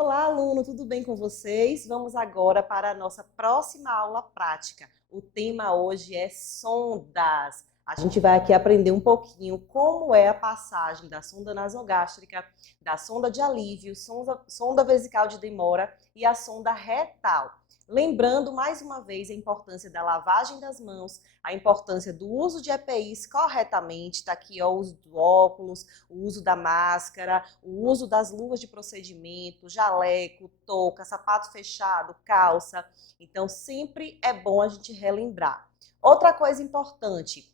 Olá, aluno, tudo bem com vocês? Vamos agora para a nossa próxima aula prática. O tema hoje é sondas. A gente vai aqui aprender um pouquinho como é a passagem da sonda nasogástrica, da sonda de alívio, sonda vesical de demora e a sonda retal. Lembrando mais uma vez a importância da lavagem das mãos, a importância do uso de EPIs corretamente, tá aqui ó, o uso do óculos, o uso da máscara, o uso das luvas de procedimento, jaleco, touca, sapato fechado, calça. Então, sempre é bom a gente relembrar. Outra coisa importante,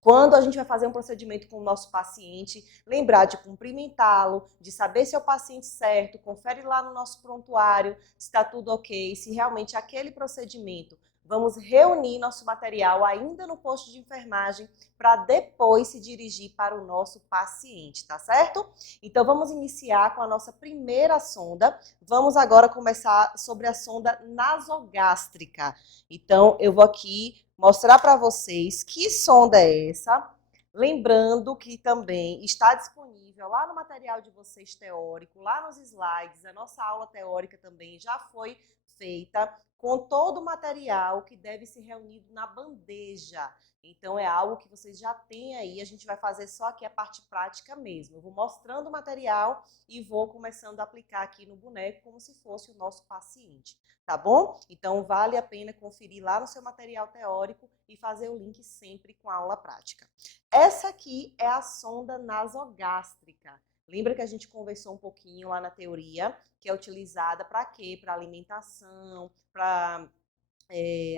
quando a gente vai fazer um procedimento com o nosso paciente, lembrar de cumprimentá-lo, de saber se é o paciente certo, confere lá no nosso prontuário se está tudo ok, se realmente aquele procedimento. Vamos reunir nosso material ainda no posto de enfermagem para depois se dirigir para o nosso paciente, tá certo? Então vamos iniciar com a nossa primeira sonda. Vamos agora começar sobre a sonda nasogástrica. Então eu vou aqui mostrar para vocês que sonda é essa. Lembrando que também está disponível lá no material de vocês teórico, lá nos slides, a nossa aula teórica também já foi feita com todo o material que deve ser reunido na bandeja. Então é algo que vocês já têm aí, a gente vai fazer só aqui a parte prática mesmo. Eu vou mostrando o material e vou começando a aplicar aqui no boneco como se fosse o nosso paciente, tá bom? Então vale a pena conferir lá no seu material teórico e fazer o link sempre com a aula prática. Essa aqui é a sonda nasogástrica. Lembra que a gente conversou um pouquinho lá na teoria, que é utilizada para quê? Para alimentação, para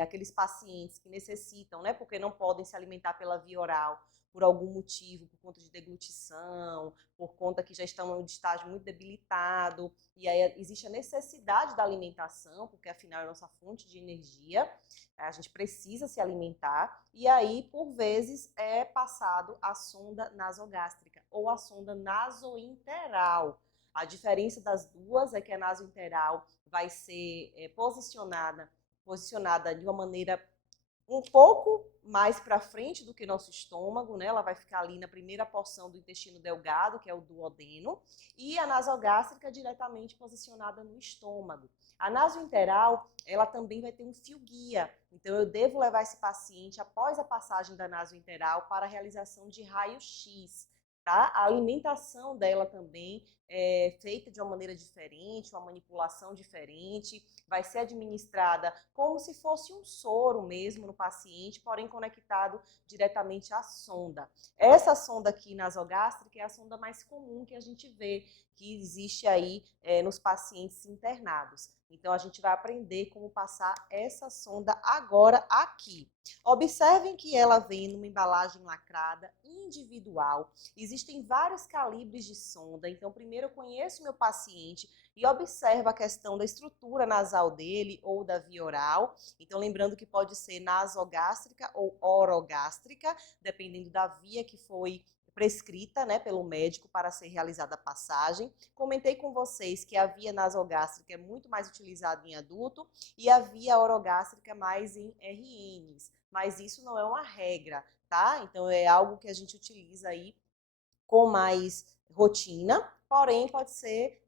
aqueles pacientes que necessitam, né, porque não podem se alimentar pela via oral por algum motivo, por conta de deglutição, por conta que já estão em um estágio muito debilitado, e aí existe a necessidade da alimentação, porque afinal é a nossa fonte de energia, a gente precisa se alimentar, e aí, por vezes, é passado a sonda nasogástrica ou a sonda nasointeral. A diferença das duas é que a nasointeral vai ser posicionada de uma maneira um pouco mais para frente do que nosso estômago, né? Ela vai ficar ali na primeira porção do intestino delgado, que é o duodeno, e a nasogástrica diretamente posicionada no estômago. A nasointeral, ela também vai ter um fio guia, então eu devo levar esse paciente após a passagem da nasointeral para a realização de raio-x. Tá? A alimentação dela também é feita de uma maneira diferente, uma manipulação diferente, vai ser administrada como se fosse um soro mesmo no paciente, porém conectado diretamente à sonda. Essa sonda aqui nasogástrica é a sonda mais comum que a gente vê, que existe aí nos pacientes internados. Então, a gente vai aprender como passar essa sonda agora aqui. Observem que ela vem numa embalagem lacrada, individual. Existem vários calibres de sonda, então primeiro eu conheço meu paciente e observo a questão da estrutura nasal dele ou da via oral. Então lembrando que pode ser nasogástrica ou orogástrica, dependendo da via que foi prescrita, né, pelo médico para ser realizada a passagem. Comentei com vocês que a via nasogástrica é muito mais utilizada em adulto e a via orogástrica mais em RNs, mas isso não é uma regra, tá? Então é algo que a gente utiliza aí com mais rotina, porém pode ser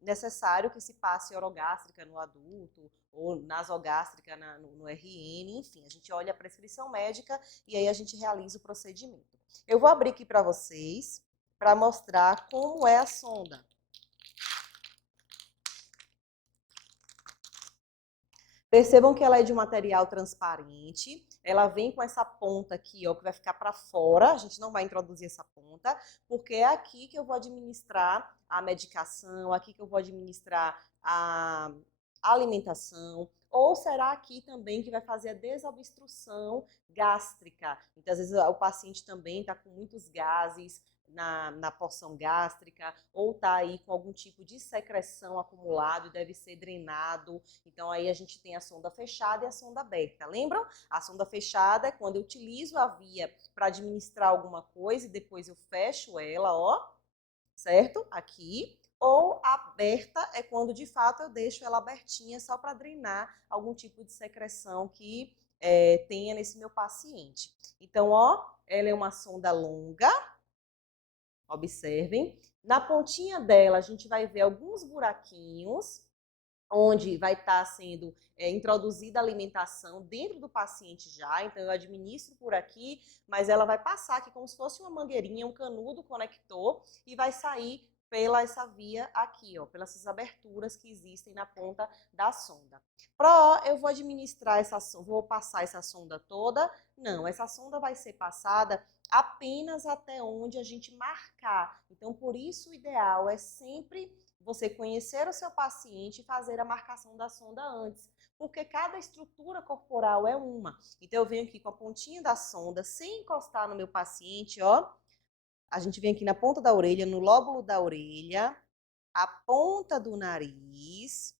necessário que se passe orogástrica no adulto ou nasogástrica no RN, enfim, a gente olha a prescrição médica e aí a gente realiza o procedimento. Eu vou abrir aqui para vocês para mostrar como é a sonda. Percebam que ela é de um material transparente, ela vem com essa ponta aqui, ó, que vai ficar para fora, a gente não vai introduzir essa ponta, porque é aqui que eu vou administrar a medicação, aqui que eu vou administrar a alimentação, ou será aqui também que vai fazer a desobstrução gástrica. Então, às vezes, o paciente também está com muitos gases na porção gástrica, ou está aí com algum tipo de secreção acumulado e deve ser drenado. Então, aí a gente tem a sonda fechada e a sonda aberta. Lembram? A sonda fechada é quando eu utilizo a via para administrar alguma coisa e depois eu fecho ela, ó, certo? Aqui. Ou aberta é quando, de fato, eu deixo ela abertinha só para drenar algum tipo de secreção que tenha nesse meu paciente. Então, ó, ela é uma sonda longa, Observem. Na pontinha dela, a gente vai ver alguns buraquinhos, onde vai estar sendo introduzida a alimentação dentro do paciente já. Então, eu administro por aqui, mas ela vai passar aqui como se fosse uma mangueirinha, um canudo conector, e vai sair pela essa via aqui, ó, pelas essas aberturas que existem na ponta da sonda. Eu vou administrar essa sonda, vou passar essa sonda toda? Não, essa sonda vai ser passada apenas até onde a gente marcar. Então, por isso o ideal é sempre você conhecer o seu paciente e fazer a marcação da sonda antes, porque cada estrutura corporal é uma. Então, eu venho aqui com a pontinha da sonda, sem encostar no meu paciente, ó. A gente vem aqui na ponta da orelha, no lóbulo da orelha, a ponta do nariz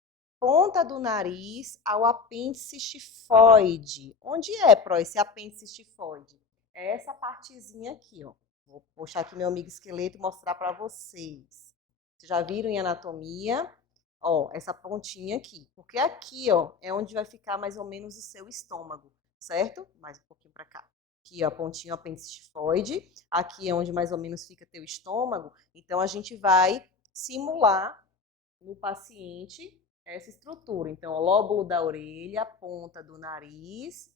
ao apêndice xifoide. Onde é, Pro, esse apêndice xifoide? É essa partezinha aqui, ó. Vou puxar aqui meu amigo esqueleto e mostrar para vocês. Vocês já viram em anatomia? Ó, essa pontinha aqui. Porque aqui, ó, é onde vai ficar mais ou menos o seu estômago, certo? Mais um pouquinho para cá. Aqui, ó, a pontinha apêndice xifoide. Aqui é onde mais ou menos fica teu estômago. Então, a gente vai simular no paciente essa estrutura. Então, o lóbulo da orelha, ponta do nariz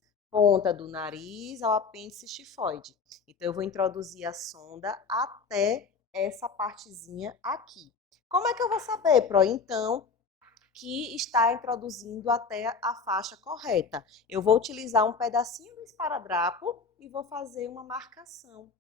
ao apêndice xifoide. Então, eu vou introduzir a sonda até essa partezinha aqui. Como é que eu vou saber, Pro? Então, que está introduzindo até a faixa correta. Eu vou utilizar um pedacinho do esparadrapo e vou fazer uma marcação.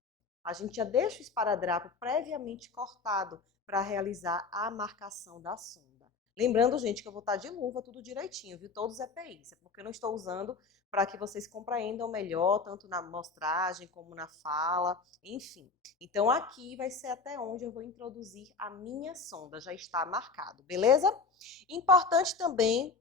A gente já deixa o esparadrapo previamente cortado para realizar a marcação da sonda. Lembrando, gente, que eu vou estar de luva, tudo direitinho, viu? Todos os EPIs, é porque eu não estou usando para que vocês compreendam melhor, tanto na mostragem como na fala, enfim. Então, aqui vai ser até onde eu vou introduzir a minha sonda, já está marcado, beleza? Importante também,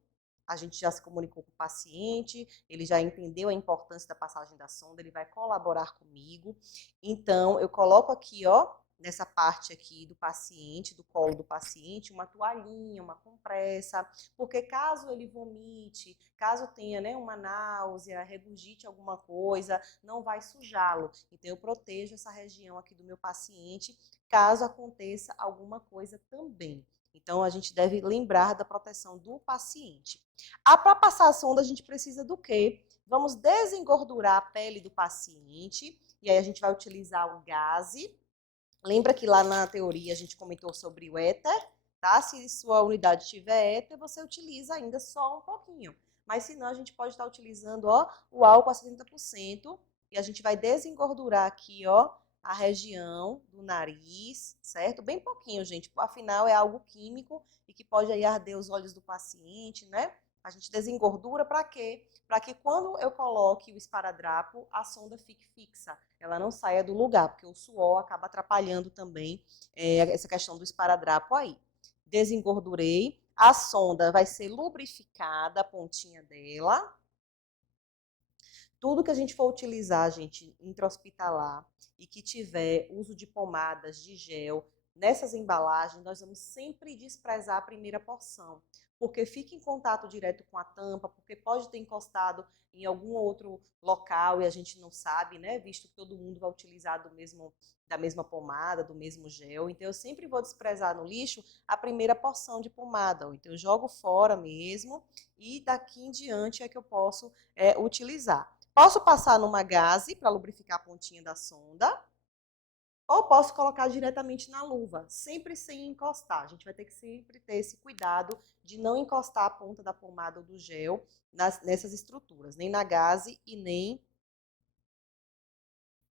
a gente já se comunicou com o paciente, ele já entendeu a importância da passagem da sonda, ele vai colaborar comigo. Então, eu coloco aqui, ó, nessa parte aqui do paciente, do colo do paciente, uma toalhinha, uma compressa, porque caso ele vomite, caso tenha, né, uma náusea, regurgite alguma coisa, não vai sujá-lo. Então, eu protejo essa região aqui do meu paciente, caso aconteça alguma coisa também. Então, a gente deve lembrar da proteção do paciente. Para passar a sonda, a gente precisa do quê? Vamos desengordurar a pele do paciente, e aí a gente vai utilizar o gaze. Lembra que lá na teoria a gente comentou sobre o éter, tá? Se sua unidade tiver éter, você utiliza ainda só um pouquinho. Mas se não, a gente pode estar utilizando, ó, o álcool a 70%, e a gente vai desengordurar aqui, ó, a região do nariz, certo? Bem pouquinho, gente, afinal é algo químico e que pode aí arder os olhos do paciente, né? A gente desengordura para quê? Para que quando eu coloque o esparadrapo, a sonda fique fixa, ela não saia do lugar, porque o suor acaba atrapalhando também essa questão do esparadrapo aí. Desengordurei, a sonda vai ser lubrificada, a pontinha dela. Tudo que a gente for utilizar, gente, intra-hospitalar e que tiver uso de pomadas, de gel, nessas embalagens, nós vamos sempre desprezar a primeira porção, porque fica em contato direto com a tampa, porque pode ter encostado em algum outro local e a gente não sabe, né? Visto que todo mundo vai utilizar da mesma pomada, do mesmo gel. Então, eu sempre vou desprezar no lixo a primeira porção de pomada. Então, eu jogo fora mesmo e daqui em diante é que eu posso utilizar. Posso passar numa gaze para lubrificar a pontinha da sonda, ou posso colocar diretamente na luva, sempre sem encostar. A gente vai ter que sempre ter esse cuidado de não encostar a ponta da pomada ou do gel nessas estruturas, nem na gaze e nem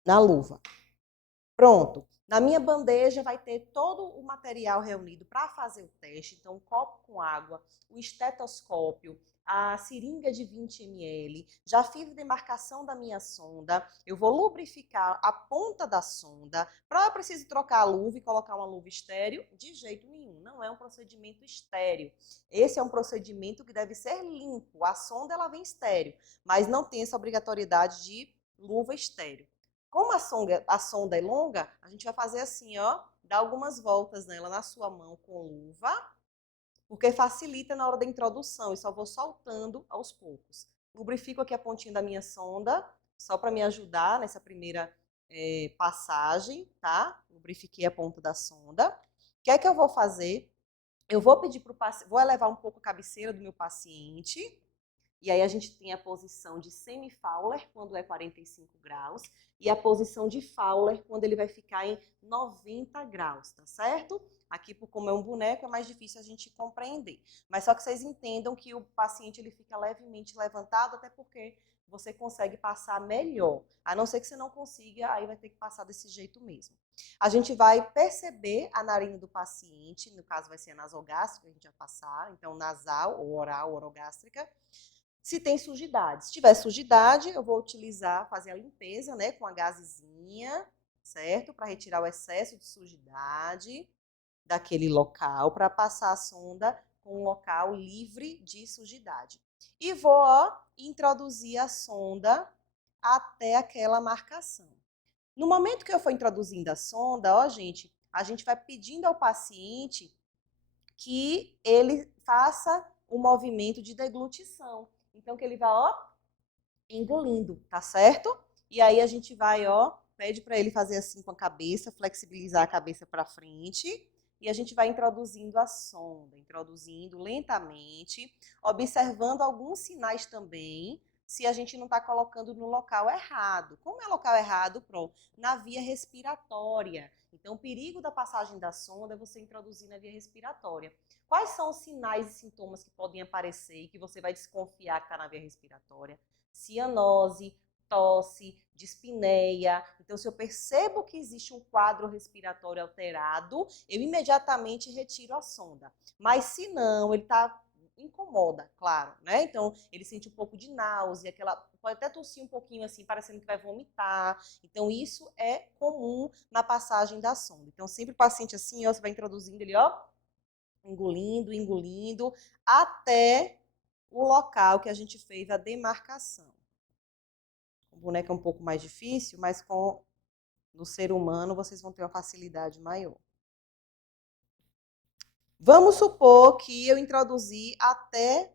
na luva. Pronto. Na minha bandeja vai ter todo o material reunido para fazer o teste. Então, um copo com água, o estetoscópio, a seringa de 20 ml. Já fiz a demarcação da minha sonda. Eu vou lubrificar a ponta da sonda. Para eu preciso trocar a luva e colocar uma luva estéreo? De jeito nenhum. Não é um procedimento estéreo. Esse é um procedimento que deve ser limpo. A sonda ela vem estéreo, mas não tem essa obrigatoriedade de luva estéreo. Como a sonda é longa, a gente vai fazer assim, ó, dar algumas voltas nela na sua mão com luva, porque facilita na hora da introdução e só vou soltando aos poucos. Lubrifico aqui a pontinha da minha sonda, só para me ajudar nessa primeira passagem, tá? Lubrifiquei a ponta da sonda. O que é que eu vou fazer? Eu vou pedir para o paciente, vou elevar um pouco a cabeceira do meu paciente, e aí a gente tem a posição de semi-Fowler, quando é 45 graus, e a posição de Fowler, quando ele vai ficar em 90 graus, tá certo? Aqui, como é um boneco, é mais difícil a gente compreender. Mas só que vocês entendam que o paciente ele fica levemente levantado, até porque você consegue passar melhor. A não ser que você não consiga, aí vai ter que passar desse jeito mesmo. A gente vai perceber a narina do paciente, no caso vai ser a nasogástrica, a gente vai passar, então nasal ou oral, orogástrica. Se tem sujidade. Se tiver sujidade, eu vou utilizar, fazer a limpeza, né, com a gazezinha, certo? Para retirar o excesso de sujidade daquele local, para passar a sonda com um local livre de sujidade. E vou, ó, introduzir a sonda até aquela marcação. No momento que eu for introduzindo a sonda, ó, gente, a gente vai pedindo ao paciente que ele faça o movimento de deglutição. Então, que ele vai, ó, engolindo, tá certo? E aí a gente vai, ó, pede para ele fazer assim com a cabeça, flexibilizar a cabeça para frente. E a gente vai introduzindo a sonda, introduzindo lentamente, observando alguns sinais também, se a gente não está colocando no local errado. Como é local errado? Pronto, na via respiratória. Então, o perigo da passagem da sonda é você introduzir na via respiratória. Quais são os sinais e sintomas que podem aparecer e que você vai desconfiar que está na via respiratória? Cianose, tosse, dispneia. Então, se eu percebo que existe um quadro respiratório alterado, eu imediatamente retiro a sonda. Mas se não, ele incomoda, claro, né? Então, ele sente um pouco de náusea, pode até tossir um pouquinho assim, parecendo que vai vomitar. Então, isso é comum na passagem da sonda. Então, sempre o paciente assim, ó, você vai introduzindo ele, ó, engolindo, engolindo, até o local que a gente fez a demarcação. O boneco é um pouco mais difícil, mas no ser humano vocês vão ter uma facilidade maior. Vamos supor que eu introduzi até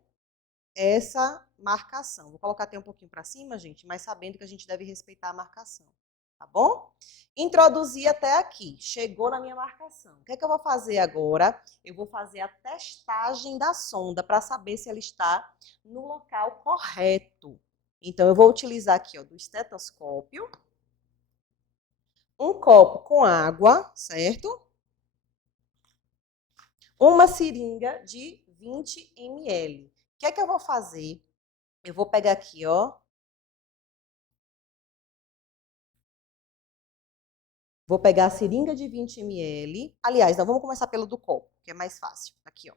essa marcação. Vou colocar até um pouquinho para cima, gente, mas sabendo que a gente deve respeitar a marcação, tá bom? Introduzi até aqui, chegou na minha marcação. O que é que eu vou fazer agora? Eu vou fazer a testagem da sonda para saber se ela está no local correto. Então, eu vou utilizar aqui, ó, do estetoscópio, um copo com água, certo? Uma seringa de 20 ml. O que é que eu vou fazer? Eu vou pegar aqui, ó. Vou pegar a seringa de 20 ml. Aliás, não, vamos começar pelo do copo, que é mais fácil. Aqui, ó.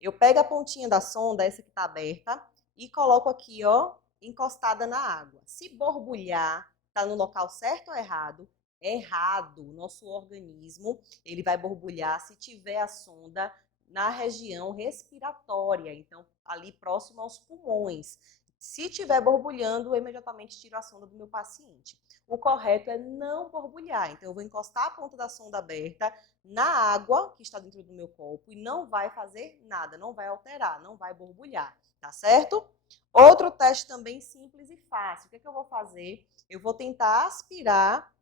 Eu pego a pontinha da sonda, essa que tá aberta, e coloco aqui, ó, encostada na água. Se borbulhar, tá no local certo ou errado? Errado. O nosso organismo, ele vai borbulhar se tiver a sonda na região respiratória, então ali próximo aos pulmões. Se estiver borbulhando, eu imediatamente tiro a sonda do meu paciente. O correto é não borbulhar. Então, eu vou encostar a ponta da sonda aberta na água que está dentro do meu copo e não vai fazer nada, não vai alterar, não vai borbulhar, tá certo? Outro teste também simples e fácil. O que é que eu vou fazer? Eu vou tentar aspirar,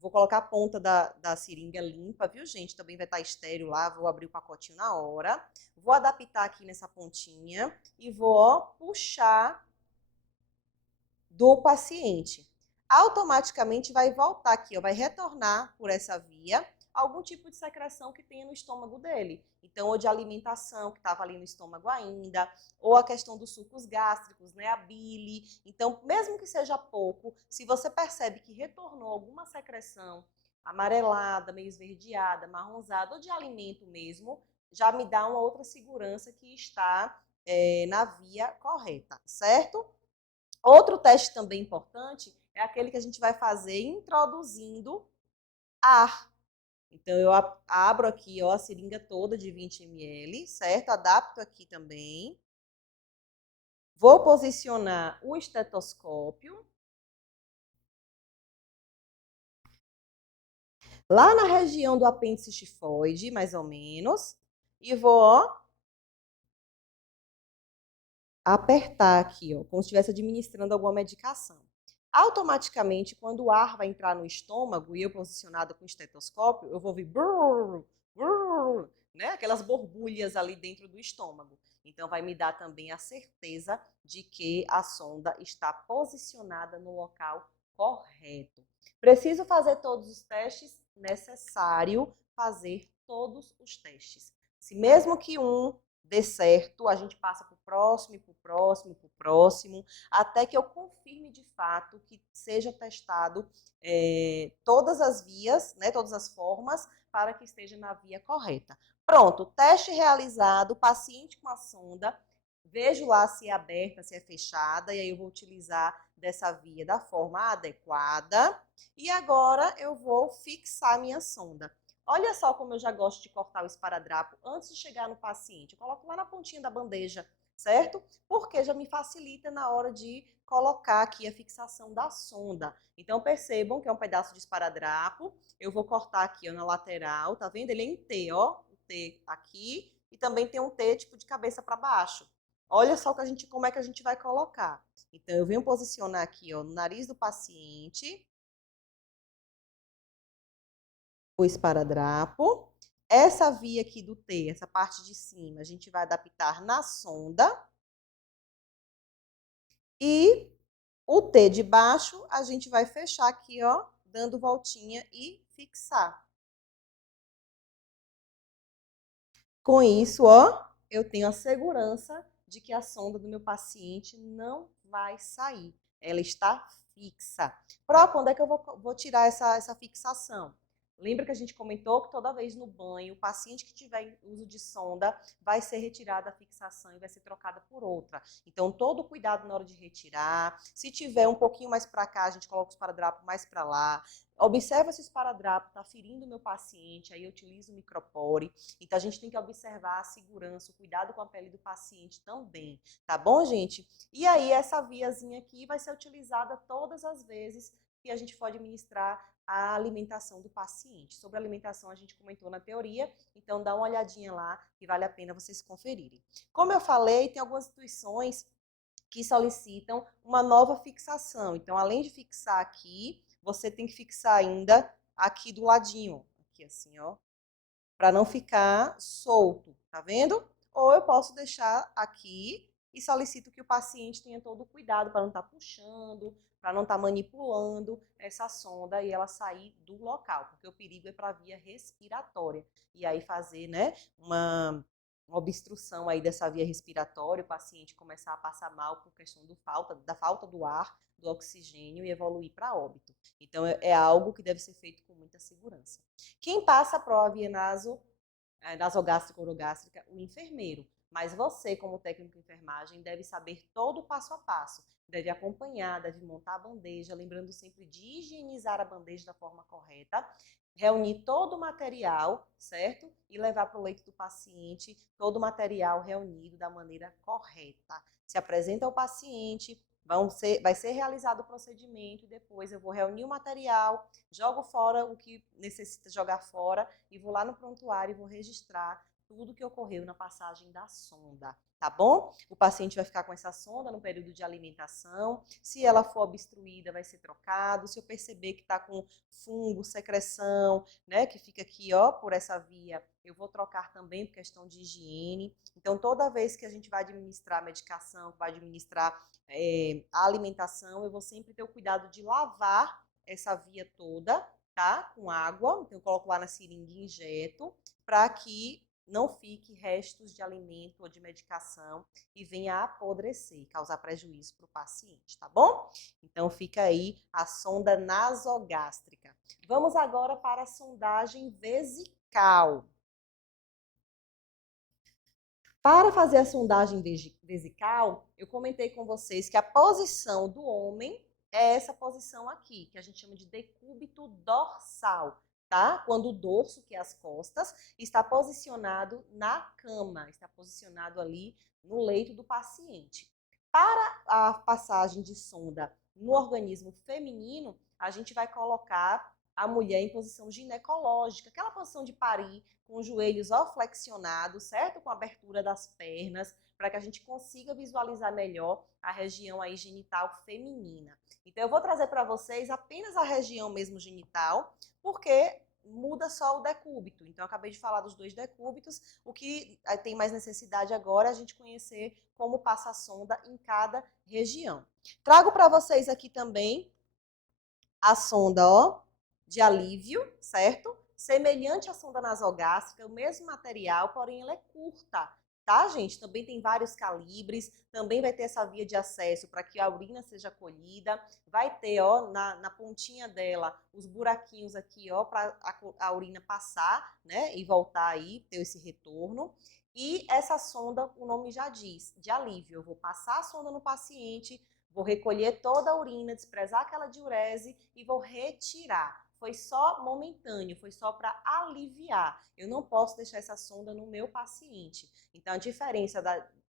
vou colocar a ponta da seringa limpa, viu, gente? Também vai estar estéreo lá, vou abrir o pacotinho na hora. Vou adaptar aqui nessa pontinha e vou, ó, puxar do paciente. Automaticamente vai voltar aqui, ó, vai retornar por essa via algum tipo de secreção que tenha no estômago dele. Então, ou de alimentação, que estava ali no estômago ainda, ou a questão dos sucos gástricos, né, a bile. Então, mesmo que seja pouco, se você percebe que retornou alguma secreção amarelada, meio esverdeada, marronzada, ou de alimento mesmo, já me dá uma outra segurança que está na via correta, certo? Outro teste também importante é aquele que a gente vai fazer introduzindo ar. Então, eu abro aqui, ó, a seringa toda de 20 ml, certo? Adapto aqui também. Vou posicionar o estetoscópio lá na região do apêndice tifoide, mais ou menos, e vou, ó, apertar aqui, ó, como se estivesse administrando alguma medicação. automaticamente, quando o ar vai entrar no estômago e eu posicionada com o estetoscópio, eu vou ouvir brrr, brrr, né? Aquelas borbulhas ali dentro do estômago. Então, vai me dar também a certeza de que a sonda está posicionada no local correto. Preciso fazer todos os testes? Necessário fazer todos os testes. Se mesmo que um dê certo, a gente passa para o próximo, para o próximo, para o próximo, até que eu confirme de fato que seja testado todas as vias, né, todas as formas, para que esteja na via correta. Pronto, teste realizado, paciente com a sonda, vejo lá se é aberta, se é fechada, e aí eu vou utilizar dessa via da forma adequada. E agora eu vou fixar minha sonda. Olha só como eu já gosto de cortar o esparadrapo antes de chegar no paciente. Eu coloco lá na pontinha da bandeja, certo? Porque já me facilita na hora de colocar aqui a fixação da sonda. Então, percebam que é um pedaço de esparadrapo. Eu vou cortar aqui ó, na lateral, tá vendo? Ele é em T, ó. O T aqui e também tem um T tipo de cabeça para baixo. Olha só como é que a gente vai colocar. Então, eu venho posicionar aqui ó, no nariz do paciente o esparadrapo. Essa via aqui do T, essa parte de cima, a gente vai adaptar na sonda. E o T de baixo, a gente vai fechar aqui, ó, dando voltinha e fixar. Com isso, ó, eu tenho a segurança de que a sonda do meu paciente não vai sair. Ela está fixa. Pro, quando é que eu vou tirar essa fixação? Lembra que a gente comentou que toda vez no banho, o paciente que tiver uso de sonda vai ser retirada a fixação e vai ser trocada por outra. Então, todo cuidado na hora de retirar. Se tiver um pouquinho mais para cá, a gente coloca o esparadrapo mais para lá. Observa se o esparadrapo está ferindo o meu paciente, aí eu utilizo o micropore. Então, a gente tem que observar a segurança, o cuidado com a pele do paciente também, tá bom, gente? E aí, essa viazinha aqui vai ser utilizada todas as vezes que a gente for administrar a alimentação do paciente. Sobre a alimentação, a gente comentou na teoria, então dá uma olhadinha lá que vale a pena vocês conferirem. Como eu falei, tem algumas instituições que solicitam uma nova fixação. Então, além de fixar aqui, você tem que fixar ainda aqui do ladinho, aqui assim, ó, para não ficar solto, tá vendo? Ou eu posso deixar aqui e solicito que o paciente tenha todo o cuidado para não estar puxando, para não estar manipulando essa sonda e ela sair do local, porque o perigo é para a via respiratória. E aí fazer, né, uma obstrução aí dessa via respiratória, o paciente começar a passar mal por questão da falta do ar, do oxigênio e evoluir para óbito. Então, é algo que deve ser feito com muita segurança. Quem passa a prova via nasogástrica ou orogástrica? O enfermeiro. Mas você, como técnico de enfermagem, deve saber todo o passo a passo. Deve acompanhar, deve montar a bandeja, lembrando sempre de higienizar a bandeja da forma correta, reunir todo o material, certo? E levar para o leito do paciente todo o material reunido da maneira correta. Se apresenta ao paciente, vai ser realizado o procedimento e depois eu vou reunir o material, jogo fora o que necessita jogar fora e vou lá no prontuário e vou registrar tudo que ocorreu na passagem da sonda, tá bom? O paciente vai ficar com essa sonda no período de alimentação. Se ela for obstruída, vai ser trocado. Se eu perceber que está com fungo, secreção, né, que fica aqui, ó, por essa via, eu vou trocar também por questão de higiene. Então, toda vez que a gente vai administrar a medicação, vai administrar a alimentação, eu vou sempre ter o cuidado de lavar essa via toda, tá? Com água. Então, eu coloco lá na seringa e injeto, para que não fique restos de alimento ou de medicação e venha a apodrecer, causar prejuízo para o paciente, tá bom? Então, fica aí a sonda nasogástrica. Vamos agora para a sondagem vesical. Para fazer a sondagem vesical, eu comentei com vocês que a posição do homem é essa posição aqui, que a gente chama de decúbito dorsal, tá? Quando o dorso, que é as costas, está posicionado na cama, está posicionado ali no leito do paciente. Para a passagem de sonda no organismo feminino, a gente vai colocar a mulher em posição ginecológica, aquela posição de parir, com os joelhos flexionados, certo? Com a abertura das pernas, para que a gente consiga visualizar melhor a região aí genital feminina. Então, eu vou trazer para vocês apenas a região mesmo genital, porque muda só o decúbito. Então, eu acabei de falar dos 2 decúbitos. O que tem mais necessidade agora é a gente conhecer como passa a sonda em cada região. Trago para vocês aqui também a sonda, ó, de alívio, certo? Semelhante à sonda nasogástrica, o mesmo material, porém ela é curta, tá, gente? Também tem vários calibres, também vai ter essa via de acesso para que a urina seja colhida, vai ter, ó, na pontinha dela, os buraquinhos aqui, ó, para a urina passar, né, e voltar aí, ter esse retorno. E essa sonda, o nome já diz, de alívio. Eu vou passar a sonda no paciente, vou recolher toda a urina, desprezar aquela diurese e vou retirar. Foi só momentâneo, foi só para aliviar. Eu não posso deixar essa sonda no meu paciente. Então, a diferença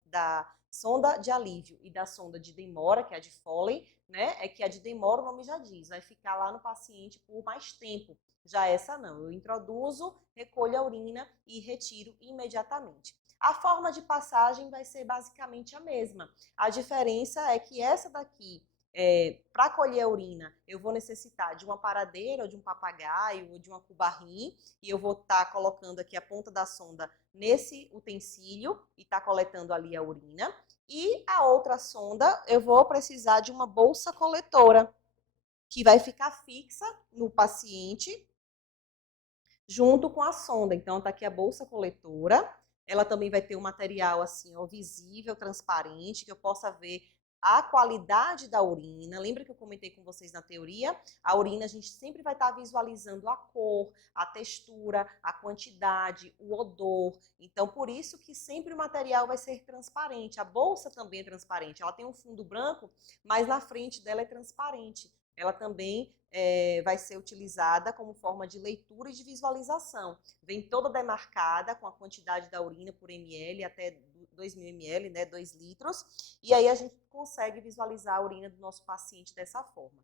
da sonda de alívio e da sonda de demora, que é a de Foley, né, é que a de demora, o nome já diz, vai ficar lá no paciente por mais tempo. Já essa não, eu introduzo, recolho a urina e retiro imediatamente. A forma de passagem vai ser basicamente a mesma. A diferença é que essa daqui, para colher a urina, eu vou necessitar de uma paradeira, ou de um papagaio, ou de uma cubarrim, e eu vou estar colocando aqui a ponta da sonda nesse utensílio e estar coletando ali a urina. E a outra sonda, eu vou precisar de uma bolsa coletora, que vai ficar fixa no paciente, junto com a sonda. Então, tá aqui a bolsa coletora. Ela também vai ter um material assim, ó, visível, transparente, que eu possa ver a qualidade da urina. Lembra que eu comentei com vocês na teoria? A urina a gente sempre vai estar visualizando a cor, a textura, a quantidade, o odor. Então, por isso que sempre o material vai ser transparente. A bolsa também é transparente. Ela tem um fundo branco, mas na frente dela é transparente. Ela também vai ser utilizada como forma de leitura e de visualização. Vem toda demarcada com a quantidade da urina por ml, até 2.000 ml, né, 2 litros, e aí a gente consegue visualizar a urina do nosso paciente dessa forma.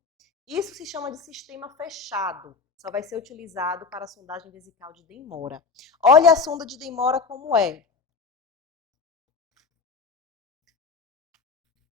Isso se chama de sistema fechado, só vai ser utilizado para a sondagem vesical de demora. Olha a sonda de demora como é.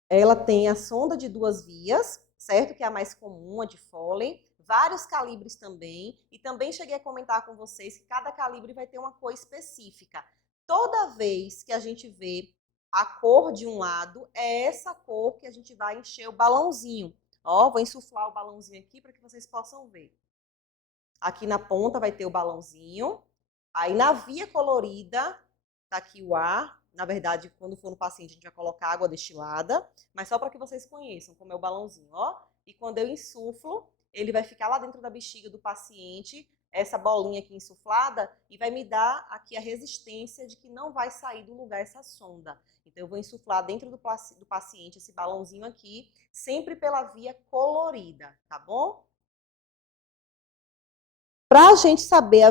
Ela tem a sonda de 2 vias, certo? Que é a mais comum, a de Foley. Vários calibres também. E também cheguei a comentar com vocês que cada calibre vai ter uma cor específica. Toda vez que a gente vê a cor de um lado, é essa cor que a gente vai encher o balãozinho. Ó, vou insuflar o balãozinho aqui para que vocês possam ver. Aqui na ponta vai ter o balãozinho. Aí na via colorida, tá aqui o ar. Na verdade, quando for no paciente, a gente vai colocar água destilada, mas só para que vocês conheçam como é o balãozinho, ó. E quando eu insuflo, ele vai ficar lá dentro da bexiga do paciente, essa bolinha aqui insuflada, e vai me dar aqui a resistência de que não vai sair do lugar essa sonda. Então, eu vou insuflar dentro do paciente esse balãozinho aqui, sempre pela via colorida, tá bom? Para a gente saber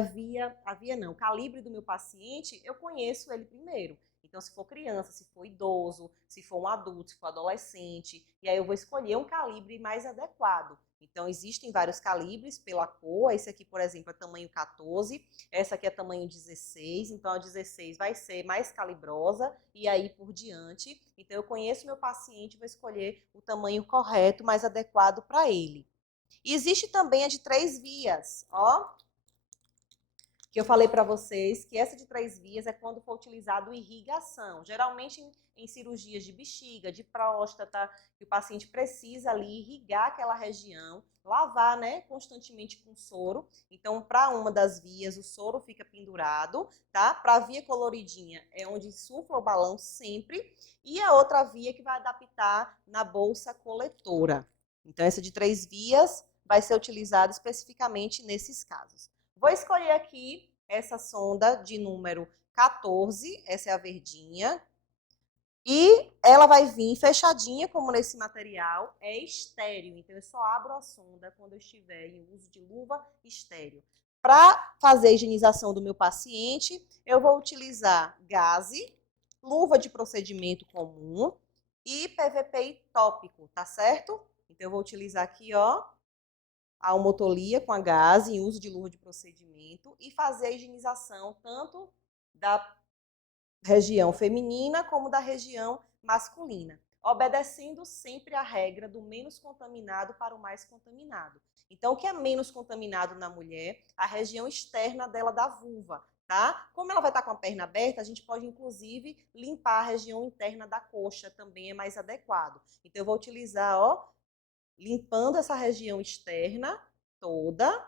o calibre do meu paciente, eu conheço ele primeiro. Então, se for criança, se for idoso, se for um adulto, se for adolescente, e aí eu vou escolher um calibre mais adequado. Então, existem vários calibres pela cor. Esse aqui, por exemplo, é tamanho 14, essa aqui é tamanho 16, então a 16 vai ser mais calibrosa e aí por diante. Então, eu conheço meu paciente, vou escolher o tamanho correto, mais adequado para ele. E existe também a de 3 vias, ó, que eu falei para vocês que essa de 3 vias é quando for utilizado irrigação, geralmente em cirurgias de bexiga, de próstata, que o paciente precisa ali irrigar aquela região, lavar, né, constantemente com soro. Então, para uma das vias, o soro fica pendurado, tá? Para a via coloridinha é onde insufla o balão sempre, e a outra via que vai adaptar na bolsa coletora. Então, essa de 3 vias vai ser utilizada especificamente nesses casos. Vou escolher aqui essa sonda de número 14, essa é a verdinha, e ela vai vir fechadinha, como nesse material, é estéreo, então eu só abro a sonda quando eu estiver em uso de luva estéreo. Para fazer a higienização do meu paciente, eu vou utilizar gaze, luva de procedimento comum e PVPI tópico, tá certo? Então eu vou utilizar aqui, ó, a homotolia com a gase em uso de luva de procedimento e fazer a higienização tanto da região feminina como da região masculina, obedecendo sempre a regra do menos contaminado para o mais contaminado. Então, o que é menos contaminado na mulher? A região externa dela da vulva, tá? Como ela vai estar com a perna aberta, a gente pode, inclusive, limpar a região interna da coxa, também é mais adequado. Então, eu vou utilizar, ó, limpando essa região externa toda.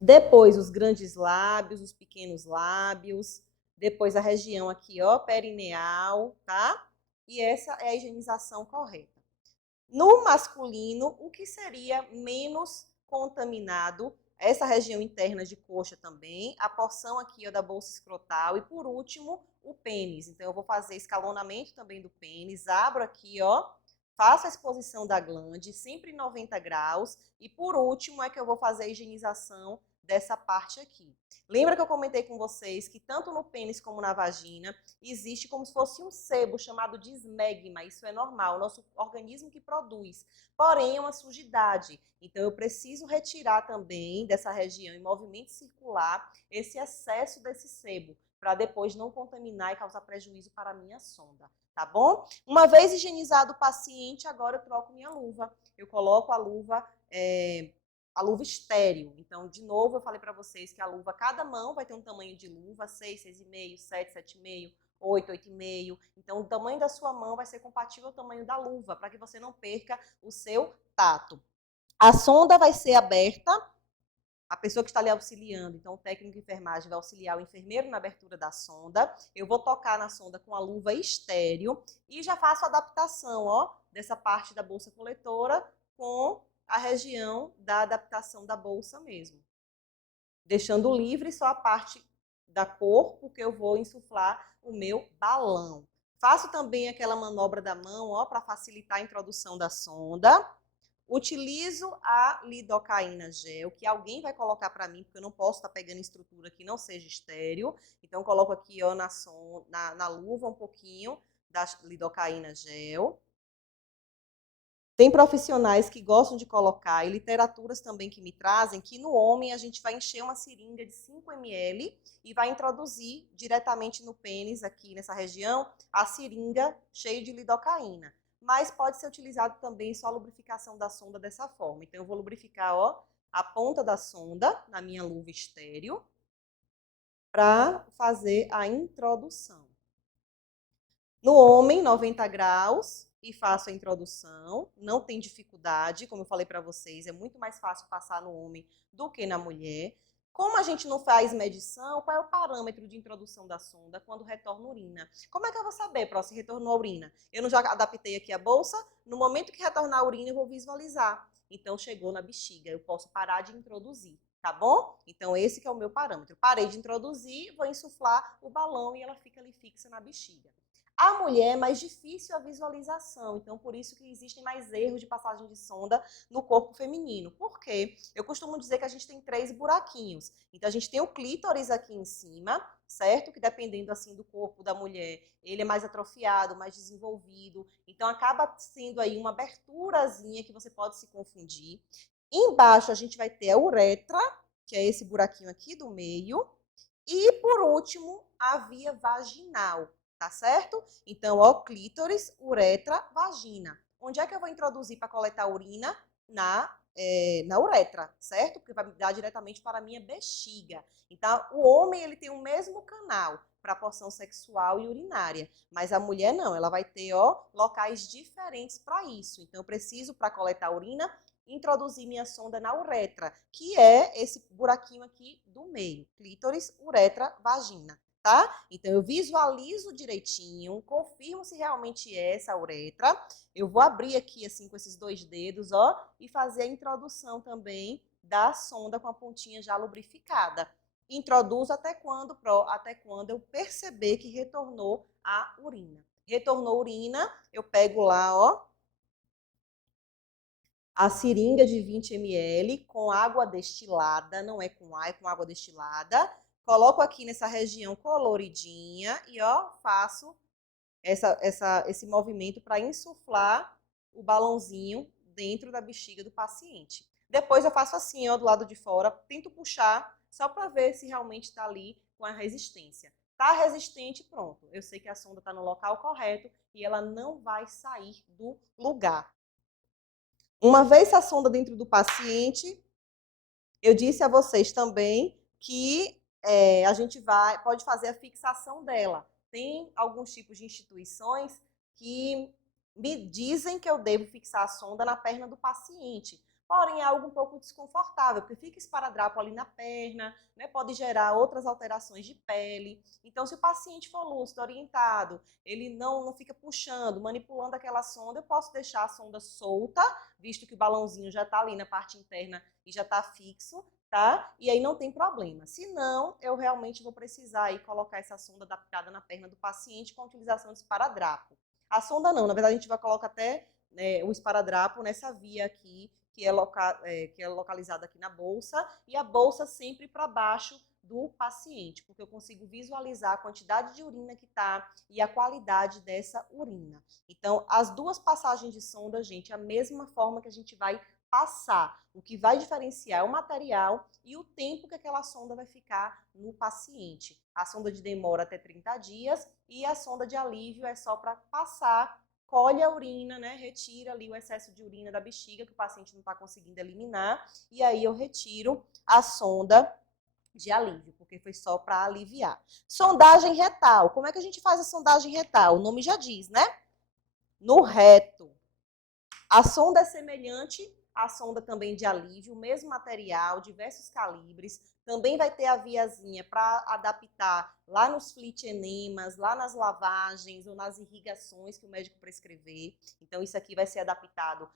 Depois, os grandes lábios, os pequenos lábios. Depois, a região aqui, ó, perineal, tá? E essa é a higienização correta. No masculino, o que seria menos contaminado? Essa região interna de coxa também, a porção aqui ó, da bolsa escrotal e, por último, o pênis. Então, eu vou fazer escalonamento também do pênis, abro aqui, ó, faço a exposição da glande, sempre em 90 graus. E, por último, é que eu vou fazer a higienização dessa parte aqui. Lembra que eu comentei com vocês que tanto no pênis como na vagina existe como se fosse um sebo chamado de esmegma. Isso é normal, o nosso organismo que produz. Porém, é uma sujidade. Então, eu preciso retirar também dessa região em movimento circular esse excesso desse sebo, para depois não contaminar e causar prejuízo para a minha sonda, tá bom? Uma vez higienizado o paciente, agora eu troco minha luva. Eu coloco a luva estéril. Então, de novo, eu falei para vocês que a luva, cada mão vai ter um tamanho de luva, 6, 6,5, 7, 7,5, 8, 8,5. Então, o tamanho da sua mão vai ser compatível ao tamanho da luva, para que você não perca o seu tato. A sonda vai ser aberta, a pessoa que está ali auxiliando, então o técnico de enfermagem vai auxiliar o enfermeiro na abertura da sonda. Eu vou tocar na sonda com a luva estéril e já faço a adaptação, ó, dessa parte da bolsa coletora com a região da adaptação da bolsa mesmo. Deixando livre só a parte da corpo que eu vou insuflar o meu balão. Faço também aquela manobra da mão, ó, para facilitar a introdução da sonda. Utilizo a lidocaína gel, que alguém vai colocar para mim, porque eu não posso estar pegando estrutura que não seja estéril. Então, coloco aqui ó, na luva um pouquinho da lidocaína gel. Tem profissionais que gostam de colocar, e literaturas também que me trazem, que no homem a gente vai encher uma seringa de 5 ml e vai introduzir diretamente no pênis, aqui nessa região, a seringa cheia de lidocaína. Mas pode ser utilizado também só a lubrificação da sonda dessa forma. Então, eu vou lubrificar ó, a ponta da sonda na minha luva estéril para fazer a introdução. No homem, 90 graus, e faço a introdução, não tem dificuldade, como eu falei para vocês, é muito mais fácil passar no homem do que na mulher. Como a gente não faz medição, qual é o parâmetro de introdução da sonda quando retorna urina? Como é que eu vou saber, Pró, se retornou a urina? Eu não já adaptei aqui a bolsa? No momento que retornar a urina, eu vou visualizar. Então, chegou na bexiga, eu posso parar de introduzir, tá bom? Então, esse que é o meu parâmetro. Parei de introduzir, vou insuflar o balão e ela fica ali fixa na bexiga. A mulher é mais difícil a visualização, então por isso que existem mais erros de passagem de sonda no corpo feminino. Por quê? Eu costumo dizer que a gente tem 3 buraquinhos. Então a gente tem o clítoris aqui em cima, certo? Que dependendo assim do corpo da mulher, ele é mais atrofiado, mais desenvolvido. Então acaba sendo aí uma aberturazinha que você pode se confundir. Embaixo a gente vai ter a uretra, que é esse buraquinho aqui do meio. E por último, a via vaginal. Tá certo? Então, ó, clítoris, uretra, vagina. Onde é que eu vou introduzir para coletar urina? Na uretra, certo? Porque vai me dar diretamente para a minha bexiga. Então, o homem, ele tem o mesmo canal para a porção sexual e urinária, mas a mulher não, ela vai ter, ó, locais diferentes para isso. Então, eu preciso, para coletar urina, introduzir minha sonda na uretra, que é esse buraquinho aqui do meio. Clítoris, uretra, vagina. Tá? Então, eu visualizo direitinho, confirmo se realmente é essa uretra. Eu vou abrir aqui, assim, com esses 2 dedos, ó, e fazer a introdução também da sonda com a pontinha já lubrificada. Introduzo até quando, até quando eu perceber que retornou a urina. Retornou urina, eu pego lá, ó, a seringa de 20 ml com água destilada, não é com ar, é com água destilada. Coloco aqui nessa região coloridinha e ó, faço esse movimento para insuflar o balãozinho dentro da bexiga do paciente. Depois eu faço assim, ó, do lado de fora, tento puxar, só para ver se realmente está ali com a resistência. Tá resistente, pronto. Eu sei que a sonda está no local correto e ela não vai sair do lugar. Uma vez a sonda dentro do paciente, eu disse a vocês também que a gente pode fazer a fixação dela. Tem alguns tipos de instituições que me dizem que eu devo fixar a sonda na perna do paciente. Porém, é algo um pouco desconfortável, porque fica esparadrapo ali na perna, né? Pode gerar outras alterações de pele. Então, se o paciente for lúcido, orientado, ele não fica puxando, manipulando aquela sonda, eu posso deixar a sonda solta, visto que o balãozinho já está ali na parte interna e já está fixo, tá? E aí não tem problema. Se não, eu realmente vou precisar aí colocar essa sonda adaptada na perna do paciente com a utilização de esparadrapo. A sonda não, na verdade a gente vai colocar até o esparadrapo nessa via aqui, que é localizada aqui na bolsa, e a bolsa sempre para baixo do paciente, porque eu consigo visualizar a quantidade de urina que está e a qualidade dessa urina. Então, as duas passagens de sonda, gente, é a mesma forma que a gente vai passar. O que vai diferenciar é o material e o tempo que aquela sonda vai ficar no paciente. A sonda de demora até 30 dias e a sonda de alívio é só para passar, colhe a urina, né? Retira ali o excesso de urina da bexiga que o paciente não está conseguindo eliminar e aí eu retiro a sonda de alívio, porque foi só para aliviar. Sondagem retal. Como é que a gente faz a sondagem retal? O nome já diz, né? No reto. A sonda é semelhante à sonda também de alívio, mesmo material, diversos calibres. Também vai ter a viazinha para adaptar lá nos flitienemas, lá nas lavagens ou nas irrigações que o médico prescrever. Então, isso aqui vai ser adaptado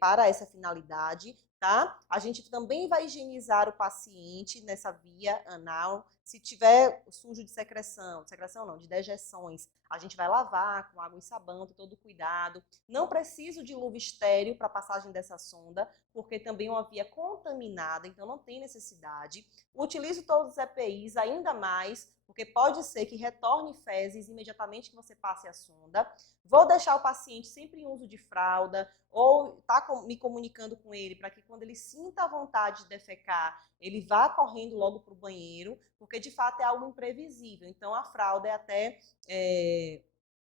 para essa finalidade, tá? A gente também vai higienizar o paciente nessa via anal. Se tiver sujo de secreção não, de dejeções, a gente vai lavar com água e sabão, com todo cuidado. Não preciso de luva estéril para a passagem dessa sonda, porque também é uma via contaminada, então não tem necessidade. Utilizo todos os EPIs, ainda mais, porque pode ser que retorne fezes imediatamente que você passe a sonda. Vou deixar o paciente sempre em uso de fralda, ou me comunicando com ele, para que quando ele sinta a vontade de defecar, ele vá correndo logo para o banheiro, porque de fato é algo imprevisível. Então a fralda é até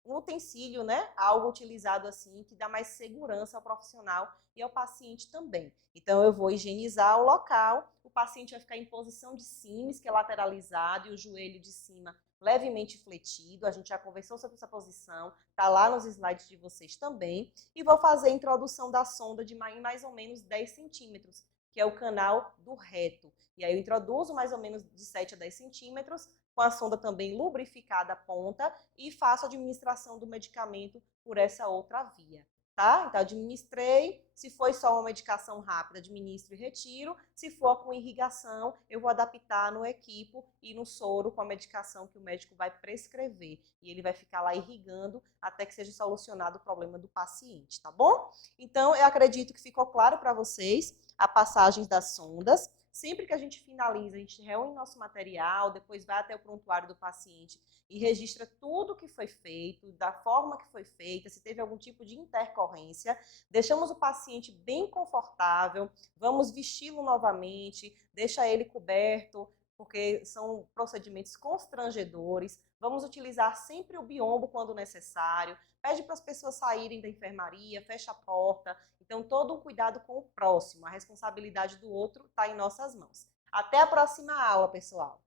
um utensílio, né? Algo utilizado assim que dá mais segurança ao profissional e ao paciente também. Então eu vou higienizar o local, o paciente vai ficar em posição de simes, que é lateralizado, e o joelho de cima levemente fletido. A gente já conversou sobre essa posição, tá lá nos slides de vocês também. E vou fazer a introdução da sonda de mais ou menos 10 centímetros, que é o canal do reto. E aí eu introduzo mais ou menos de 7 a 10 centímetros, com a sonda também lubrificada à ponta, e faço a administração do medicamento por essa outra via. Tá? Então, administrei. Se foi só uma medicação rápida, administro e retiro. Se for com irrigação, eu vou adaptar no equipo e no soro com a medicação que o médico vai prescrever. E ele vai ficar lá irrigando até que seja solucionado o problema do paciente, tá bom? Então, eu acredito que ficou claro para vocês a passagem das sondas. Sempre que a gente finaliza, a gente reúne nosso material, depois vai até o prontuário do paciente e registra tudo o que foi feito, da forma que foi feita, se teve algum tipo de intercorrência. Deixamos o paciente bem confortável, vamos vesti-lo novamente, deixa ele coberto, porque são procedimentos constrangedores. Vamos utilizar sempre o biombo quando necessário. Pede para as pessoas saírem da enfermaria, fecha a porta. Então, todo um cuidado com o próximo. A responsabilidade do outro está em nossas mãos. Até a próxima aula, pessoal!